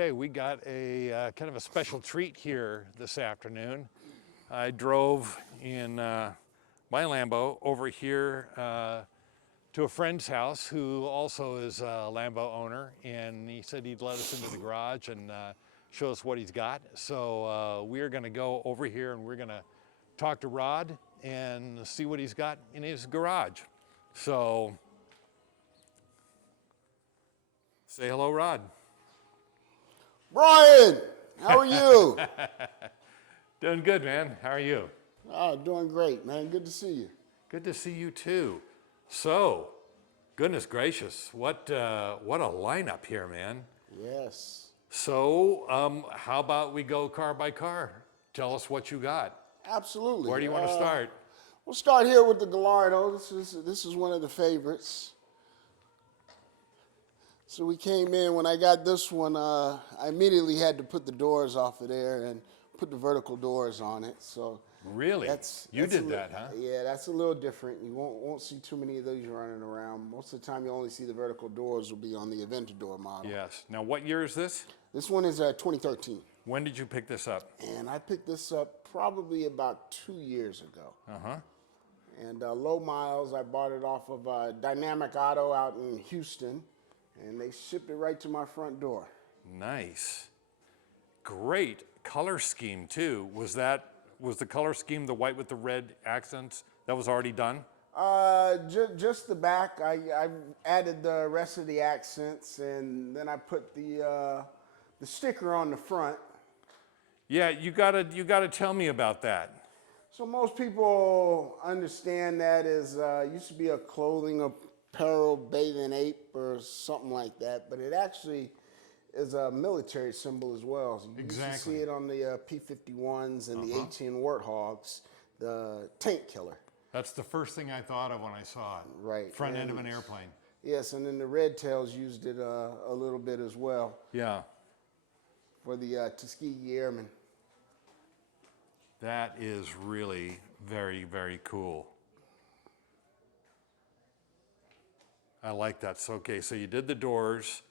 Okay, we got a kind of a special treat here this afternoon. I drove in my Lambo over here to a friend's house who also is a Lambo owner, and he said he'd let us into the garage and show us what he's got. So we're going to go over here and we're going to talk to Rod and see what he's got in his garage. So say hello, Rod. Brian, how are you? Doing good, man. How are you? Oh, doing great, man. Good to see you. Good to see you too. So, goodness gracious, what a lineup here, man. Yes. So, how about we go car by car? Tell us what you got. Absolutely. Where do you want to start? We'll start here with the Gallardo. This is one of the favorites. So we came in, when I got this one, I immediately had to put the doors off of there and put the vertical doors on it. So Really? You did that, huh? Yeah, that's a little different. You won't see too many of those running around. Most of the time, you only see the vertical doors will be on the Aventador model. Yes. Now, what year is this? This one is 2013. When did you pick this up? And I picked this up probably about 2 years ago. Uh-huh. And low miles, I bought it off of Dynamic Auto out in Houston. And they shipped it right to my front door. Nice. Great color scheme, too. Was the color scheme the white with the red accents? That was already done? Just the back. I added the rest of the accents, and then I put the sticker on the front. Yeah, you gotta tell me about that. So most people understand that as used to be a clothing apparel bathing ape or something like that, but it actually is a military symbol as well. So you Exactly. used to see it on the P-51s and the 18 Warthogs, the tank killer. That's the first thing I thought of when I saw it. Right. Front end of an airplane. Yes, and then the Red Tails used it a little bit as well. Yeah. For the Tuskegee Airmen. That is really very, very cool. I like that. So, okay, so you did the doors.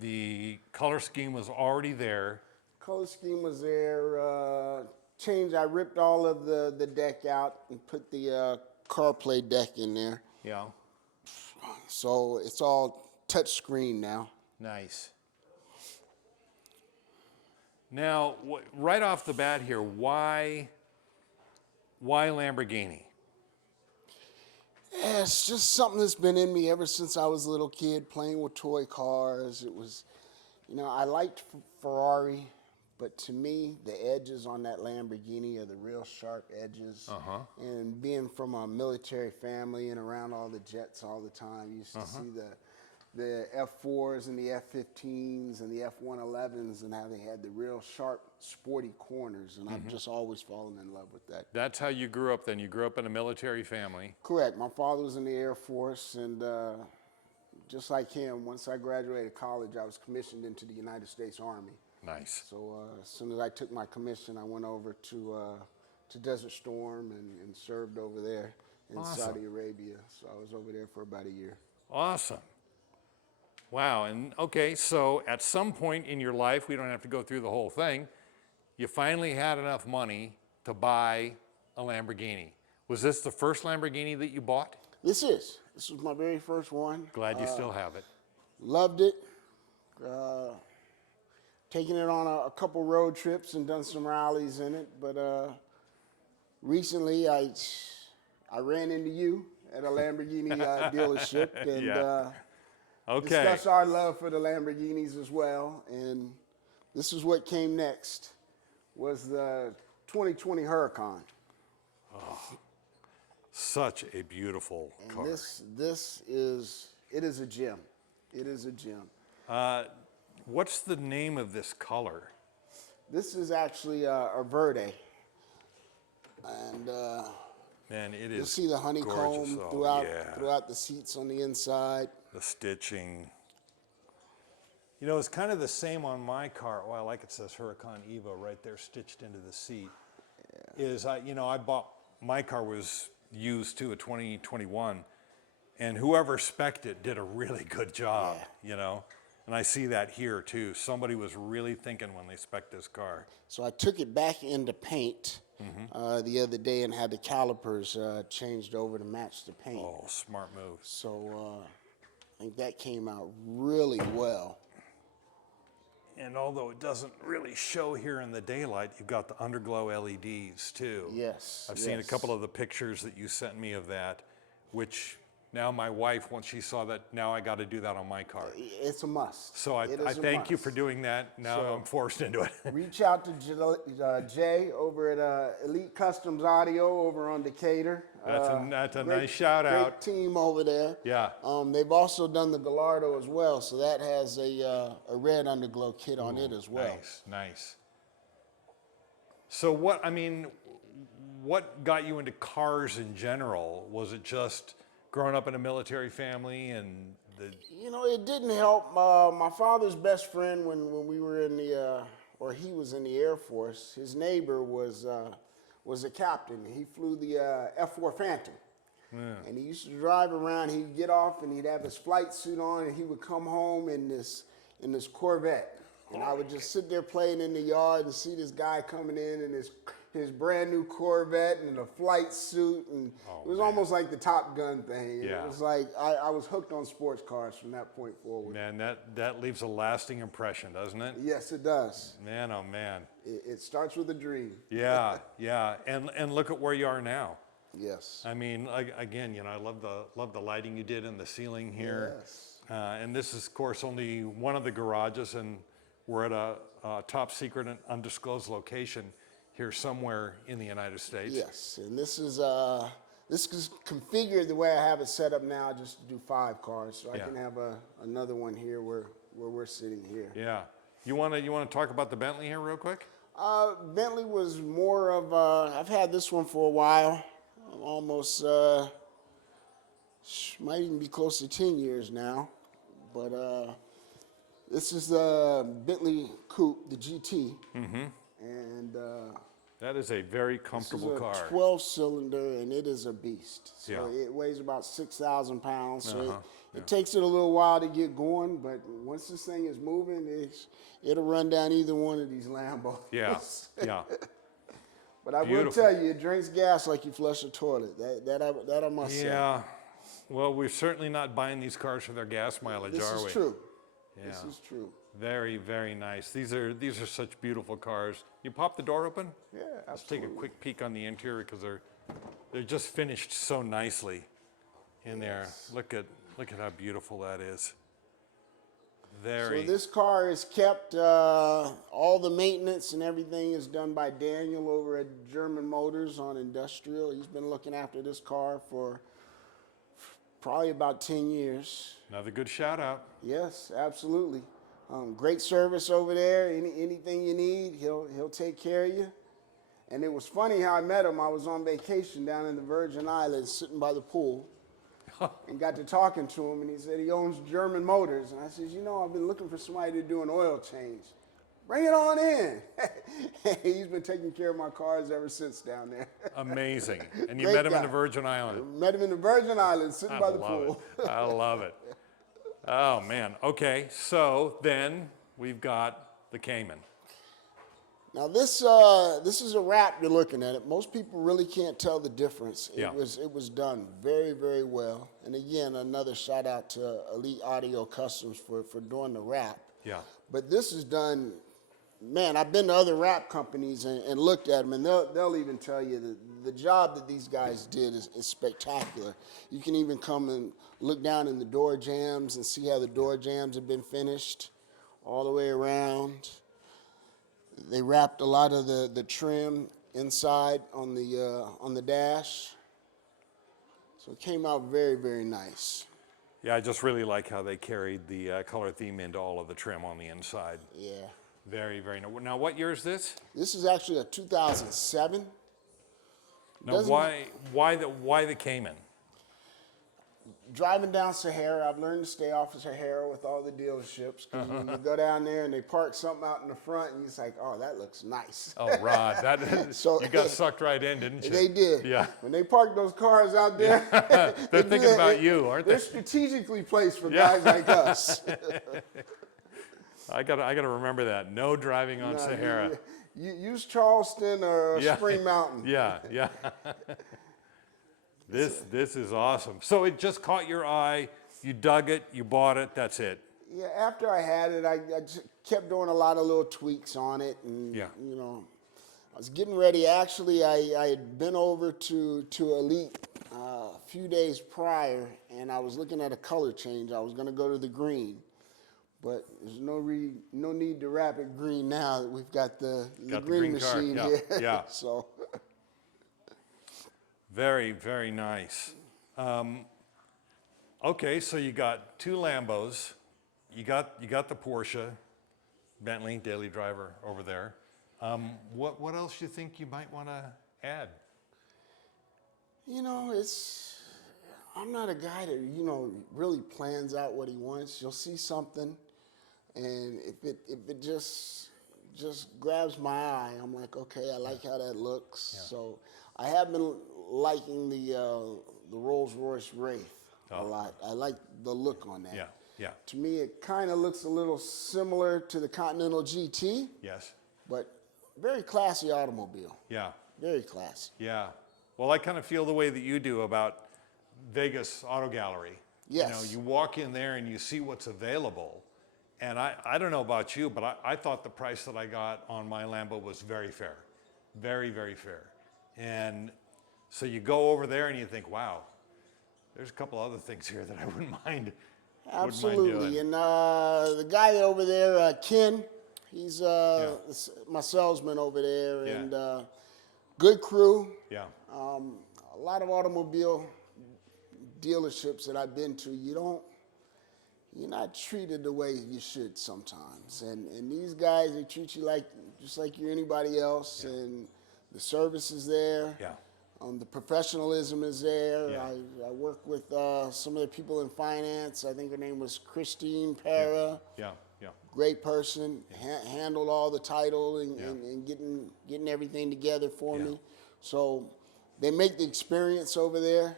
The color scheme was already there. Color scheme was there. I ripped all of the deck out and put the CarPlay deck in there. Yeah. So it's all touch screen now. Nice. Now, right off the bat here, why Lamborghini? Yeah, it's just something that's been in me ever since I was a little kid playing with toy cars. It was, I liked Ferrari, but to me, the edges on that Lamborghini are the real sharp edges. Uh-huh. And being from a military family and around all the jets all the time, you used to see the F4s and the F-15s and the F-111s and how they had the real sharp, sporty corners. And I've just always fallen in love with that. That's how you grew up then. You grew up in a military family. Correct. My father was in the Air Force, and just like him, once I graduated college, I was commissioned into the United States Army. Nice. So as soon as I took my commission, I went over to Desert Storm and served over there in Saudi Arabia. So I was over there for about a year. Awesome. Wow, and okay, so at some point in your life, we don't have to go through the whole thing, you finally had enough money to buy a Lamborghini. Was this the first Lamborghini that you bought? This was my very first one. Glad you still have it. Loved it. Taken it on a couple road trips and done some rallies in it, but recently I ran into you at a Lamborghini dealership, and discussed our love for the Lamborghinis as well. And this is what came next, was the 2020 Huracan. Oh, such a beautiful car. This is a gem. It is a gem. What's the name of this color? This is actually a Verde. And man, it is you'll see the honeycomb throughout the seats on the inside. The stitching. It's kind of the same on my car. Oh, I like it says Huracan Evo right there stitched into the seat. Yeah. I bought, my car was used too, a 2021, and whoever spec'd it did a really good job, And I see that here too. Somebody was really thinking when they spec'd this car. So I took it back into paint the other day and had the calipers changed over to match the paint. Oh, smart move. So I think that came out really well. And although it doesn't really show here in the daylight, you've got the underglow LEDs too. Yes. I've seen a couple of the pictures that you sent me of that, which now my wife, once she saw that, now I got to do that on my car. It's a must. So I thank you for doing that. Now So, I'm forced into it. Reach out to Jay over at Elite Customs Audio over on Decatur. That's a nice shout out. Great team over there. Yeah. They've also done the Gallardo as well, so that has a red underglow kit on it as well. Nice. So what got you into cars in general? Was it just growing up in a military family and It didn't help. My father's best friend when we were in he was in the Air Force, his neighbor was a captain. He flew the F-4 Phantom. Yeah. And he used to drive around. He'd get off and he'd have his flight suit on and he would come home in this Corvette. And I would just sit there playing in the yard and see this guy coming in his brand new Corvette and a flight suit, and it was almost like the Top Gun thing. Yeah. It was like I was hooked on sports cars from that point forward. Man, that leaves a lasting impression, doesn't it? Yes, it does. Man, oh man. It starts with a dream. Yeah. And look at where you are now. Yes. I mean, again, I love the lighting you did in the ceiling here. Yes. And this is, of course, only one of the garages, and we're at a top secret and undisclosed location here somewhere in the United States. Yes, and this is configured the way I have it set up now, just to do 5 cars, so I can have another one here where we're sitting here. Yeah. You want to talk about the Bentley here real quick? Bentley was more of I've had this one for a while, almost might even be close to 10 years now, but this is the Bentley Coupe, the GT. Mm-hmm. And that is a very comfortable car. This is a 12-cylinder, and it is a beast. So it weighs about 6,000 pounds. So it takes it a little while to get going, but once this thing is moving, it'll run down either one of these Lambos. Yeah. But I will tell you, it drinks gas like you flush a toilet. That I must say. Yeah. Well, we're certainly not buying these cars for their gas mileage, are we? This is true. Yeah. This is true. Very, very nice. These are such beautiful cars. You pop the door open? Yeah, absolutely. Let's take a quick peek on the interior because they're just finished so nicely in there. Look at how beautiful that is. So this car is kept, all the maintenance and everything is done by Daniel over at German Motors on Industrial. He's been looking after this car for probably about 10 years. Another good shout out. Yes, absolutely. Great service over there. Anything you need, he'll take care of you. And it was funny how I met him. I was on vacation down in the Virgin Islands, sitting by the pool, and got to talking to him. And he said he owns German Motors. And I said, I've been looking for somebody to do an oil change. Bring it on in. He's been taking care of my cars ever since down there. Amazing. And you met him in the Virgin Islands. Met him in the Virgin Islands, sitting by the pool. I love it. Oh, man. Okay, so then we've got the Cayman. Now this is a wrap you're looking at it. Most people really can't tell the difference. It was done very, very well. And again, another shout out to Elite Audio Customs for doing the wrap. Yeah. But this is done, man, I've been to other wrap companies and looked at them, and they'll even tell you that the job that these guys did is spectacular. You can even come and look down in the door jambs and see how the door jambs have been finished all the way around. They wrapped a lot of the trim inside on the dash. So it came out very, very nice. Yeah, I just really like how they carried the color theme into all of the trim on the inside. Yeah. Very, very nice. Now, what year is this? This is actually a 2007. Now, why the Cayman? Driving down Sahara, I've learned to stay off of Sahara with all the dealerships. Because when you go down there and they park something out in the front, and you're just like, oh, that looks nice. Oh, Rod, you got sucked right in, didn't you? They did. Yeah. When they park those cars out there, they're thinking about you, aren't they? They're strategically placed for guys like us. I gotta remember that. No driving on No, Sahara. you use Charleston or Yeah. Spring Mountain. Yeah, yeah. This is awesome. So it just caught your eye. You dug it. You bought it. That's it. Yeah, after I had it, I just kept doing a lot of little tweaks on it, and Yeah. you know, I was getting ready. Actually, I had been over to Elite a few days prior, and I was looking at a color change. I was going to go to the green, but there's no need to wrap it green now that we've got the green car. machine Yeah, here. yeah. So Very, very nice. Okay, so you got 2 Lambos. You got the Porsche, Bentley daily driver over there. What else do you think you might want to add? you know, I'm not a guy that really plans out what he wants. You'll see something, and if it just grabs my eye, I'm like, okay, I like how that looks. Yeah. So I have been liking the Rolls Royce Wraith a lot. I like the look on that. Yeah, yeah. To me, it kind of looks a little similar to the Continental GT, Yes. but very classy automobile. Yeah, Very classy. yeah. Well, I kind of feel the way that you do about Vegas Auto Gallery. Yes. You know, you walk in there and you see what's available. And I don't know about you, but I thought the price that I got on my Lambo was very fair. Very, very fair. And so you go over there and you think, wow, there's a couple other things here that I wouldn't mind. Absolutely. doing. And the guy over there, Ken, he's my salesman over there, Yeah. and good crew. Yeah, A lot of automobile dealerships that I've been to, you're not treated the way you should sometimes. And these guys, they treat you just like you're anybody else, and the service is there. yeah, The professionalism is there. Yeah. I work with some of the people in finance. I think her name was Christine Para. yeah, yeah. Great person. Handled all the title and, Yeah. and getting everything together for Yeah. me. So they make the experience over there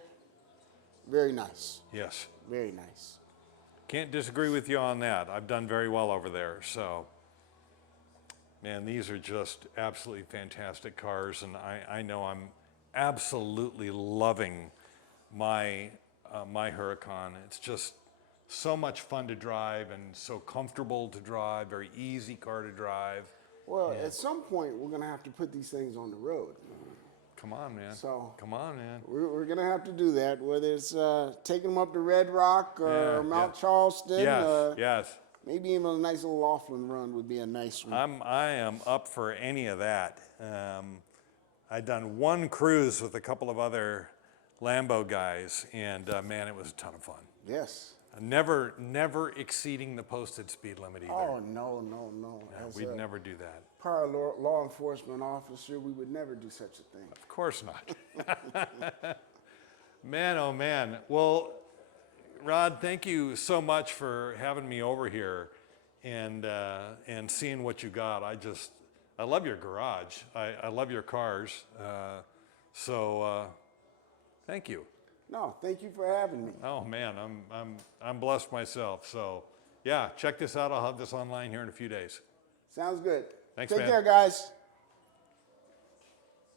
very nice. Yes. Very nice. Can't disagree with you on that. I've done very well over there. So, man, these are just absolutely fantastic cars, and I know I'm absolutely loving my my Huracan. It's just so much fun to drive and so comfortable to drive. Very easy car to drive. Well, at some point, we're going to have to put these things on the road. Come on, man. So Come on, man. we're going to have to do that, whether it's taking them up to Red Rock or Yeah, Mount yeah. Charleston. Yes, yes. Maybe even a nice little Laughlin run would be a nice one. I am up for any of that. I'd done one cruise with a couple of other Lambo guys, and man, it was a ton of fun. Yes. Never exceeding the posted speed limit either. Oh, no. As We'd a never do that. prior law enforcement officer, we would never do such a thing. Of course not. Man, oh man. Well, Rod, thank you so much for having me over here and seeing what you got. I love your garage. I love your cars. So thank you. No, thank you for having me. Oh man, I'm blessed myself. So yeah, check this out. I'll have this online here in a few days. Sounds good. Thanks, Take man. care, guys.